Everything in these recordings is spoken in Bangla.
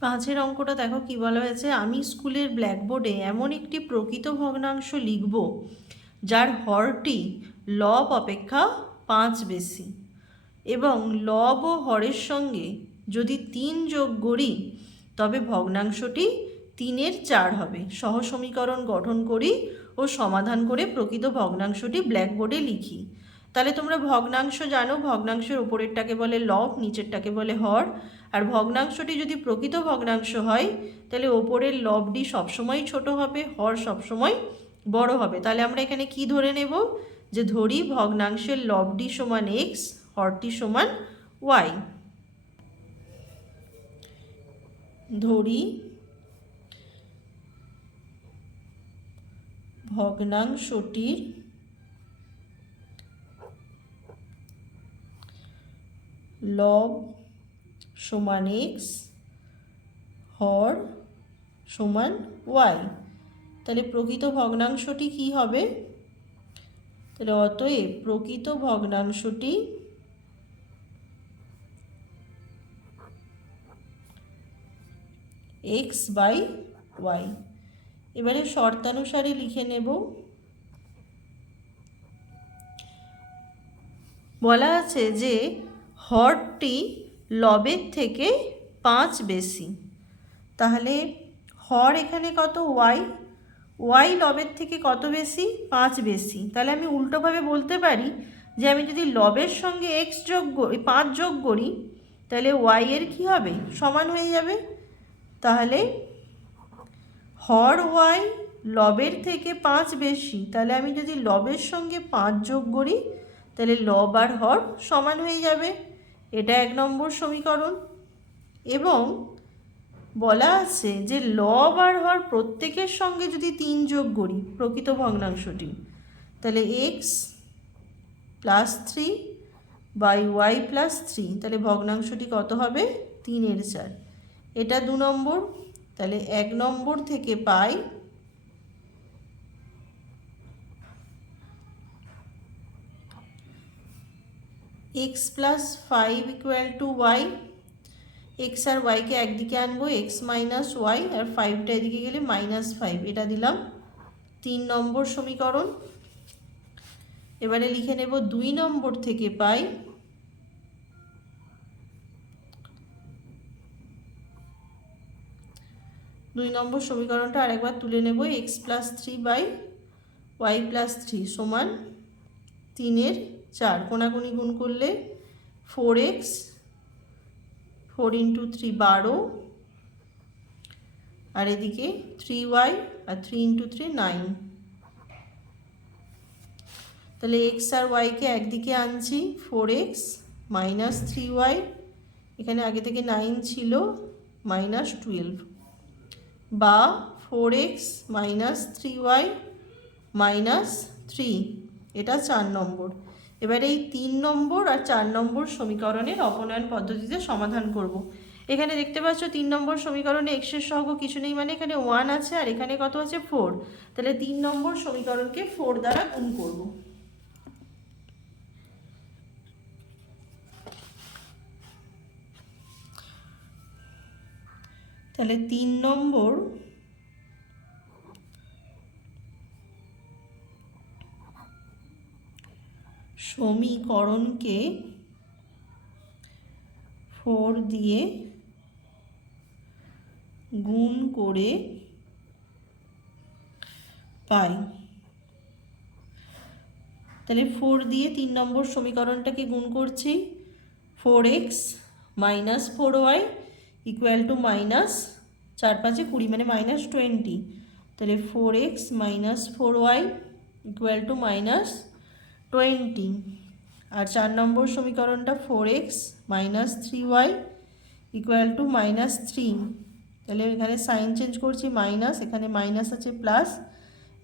পাঁচের অঙ্কটা দেখো কি বলা হয়েছে? আমি স্কুলের ব্ল্যাকবোর্ডে এমন একটি প্রকৃত ভগ্নাংশ লিখব, যার হরটি লব অপেক্ষা পাঁচ বেশি। এবং লব ও হরের সঙ্গে যদি তিন যোগ করি, তবে ভগ্নাংশটি তিনের চার হবে। সহ সমীকরণ গঠন করি ও সমাধান করে প্রকৃত ভগ্নাংশটি ব্ল্যাকবোর্ডে লিখি। তাহলে তোমরা ভগ্নাংশ জানো, ভগ্নাংশের ওপরেরটাকে বলে লব, নিচেরটাকে বলে হর। আর ভগ্নাংশটি যদি প্রকৃত ভগ্নাংশ হয়, তাহলে ওপরের লবটি সবসময় ছোট হবে, হর সবসময় বড় হবে। তাহলে আমরা এখানে কি ধরে নেব? যে ধরি ভগ্নাংশের লবটি সমান এক্স হরটি সমান ওয়াই ধরি ভগ্নাংশটির লব সমান এক্স হর সমান ওয়াই তাহলে প্রকৃত ভগ্নাংশটি কি হবে? তাহলে অতএব প্রকৃত ভগ্নাংশটি এক্স বাই ওয়াই এবারে শর্তানুসারে লিখে নেব। বলা আছে যে হরটি লবের থেকে পাঁচ বেশি। তাহলে হর এখানে কত? ওয়াই। ওয়াই লবের থেকে কত বেশি? পাঁচ বেশি। তাহলে আমি উল্টোভাবে বলতে পারি যে আমি যদি লবের সঙ্গে এক্স যোগ করি পাঁচ যোগ করি, তাহলে ওয়াই এর কী হবে? সমান হয়ে যাবে। তাহলে হর ওয়াই লবের থেকে পাঁচ বেশি। তাহলে আমি যদি লবের সঙ্গে পাঁচ যোগ করি, তাহলে লব আর হর সমান হয়ে যাবে। এটা এক নম্বর সমীকরণ। এবং বলা আছে যে লব আর হর প্রত্যেকের সঙ্গে যদি তিন যোগ করি, প্রকৃত ভগ্নাংশটি, তাহলে x plus three by y plus three তাহলে ভগ্নাংশটি কত হবে? তিনের চার। এটা দু নম্বর, তাহলে এক নম্বর থেকে পাই x plus five equal to y x আর ওয়াইকে একদিকে আনব এক্স মাইনাস ওয়াই আর ফাইভটা এদিকে গেলে মাইনাস ফাইভ এটা দিলাম। তিন নম্বর সমীকরণ। এবারে লিখে নেব, দুই নম্বর থেকে পাই দুই নম্বর সমীকরণটা আরেকবার তুলে নেব x plus three by y plus three সমান তিনের চার কোনাকুনি গুণ করলে four x four into three বারো, আর এদিকে থ্রি ওয়াই আর থ্রি ইন্টু থ্রি নাইন তাহলে এক্স আর ওয়াইকে একদিকে আনছি four x minus three y এখানে আগে থেকে নাইন ছিল মাইনাস টুয়েলভ বা four x minus three y minus three এটা চার নম্বর। এবার এই তিন নম্বর আর চার নম্বর সমীকরণের অপনয়ন পদ্ধতিতে সমাধান করব। এখানে দেখতে পাচ্ছ তিন নম্বর সমীকরণে এক্সের সহগ কিছু নেই মানে এখানে ওয়ান আছে আর এখানে কত আছে ফোর তাহলে তিন নম্বর সমীকরণকে ফোর দ্বারা গুণ করব। তাহলে তিন নম্বর সমীকরণকে ফোর দিয়ে গুণ করে পাই। তাহলে ফোর দিয়ে তিন নম্বর সমীকরণটাকে গুণ করছি। Four x minus four y equal to minus চার পাঁচে কুড়ি মানে মাইনাস টোয়েন্টি তাহলে four x minus four y equal to minus twenty. আর চার নম্বর সমীকরণটা four x minus three y equal to minus three তাহলে এখানে সাইন চেঞ্জ করছি মাইনাস এখানে মাইনাস আছে প্লাস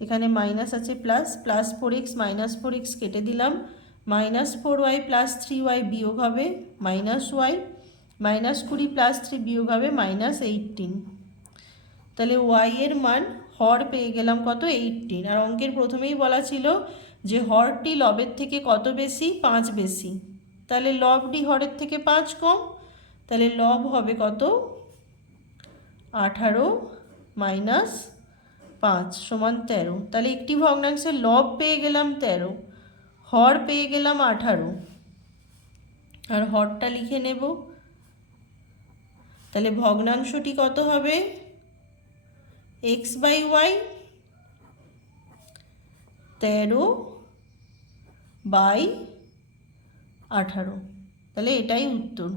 এখানে মাইনাস আছে plus plus four x minus four x কেটে দিলাম। Minus four y plus three y বিয়োগ হবে মাইনাস ওয়াই মাইনাস কুড়ি প্লাস থ্রি বিয়োগ হবে মাইনাস এইটিন তাহলে ওয়াই এর মান হর পেয়ে গেলাম কত? এইটিন আর অঙ্কের প্রথমেই বলা ছিল যে হরটি লবের থেকে কত বেশি? পাঁচ বেশি। তাহলে লবটি হরের থেকে পাঁচ কম। তাহলে লব হবে কত? আঠারো মাইনাস পাঁচ সমান তেরো। তাহলে একটি ভগ্নাংশে লব পেয়ে গেলাম তেরো, হর পেয়ে গেলাম আঠারো। আর হরটা লিখে নেব। তাহলে ভগ্নাংশটি কত হবে? এক্স বাই ওয়াই তেরো বাই আঠারো। তাহলে এটাই উত্তর।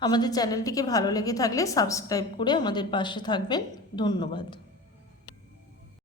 আমাদের চ্যানেলটিকে ভালো লেগে থাকলে সাবস্ক্রাইব করে আমাদের পাশে থাকবেন। ধন্যবাদ।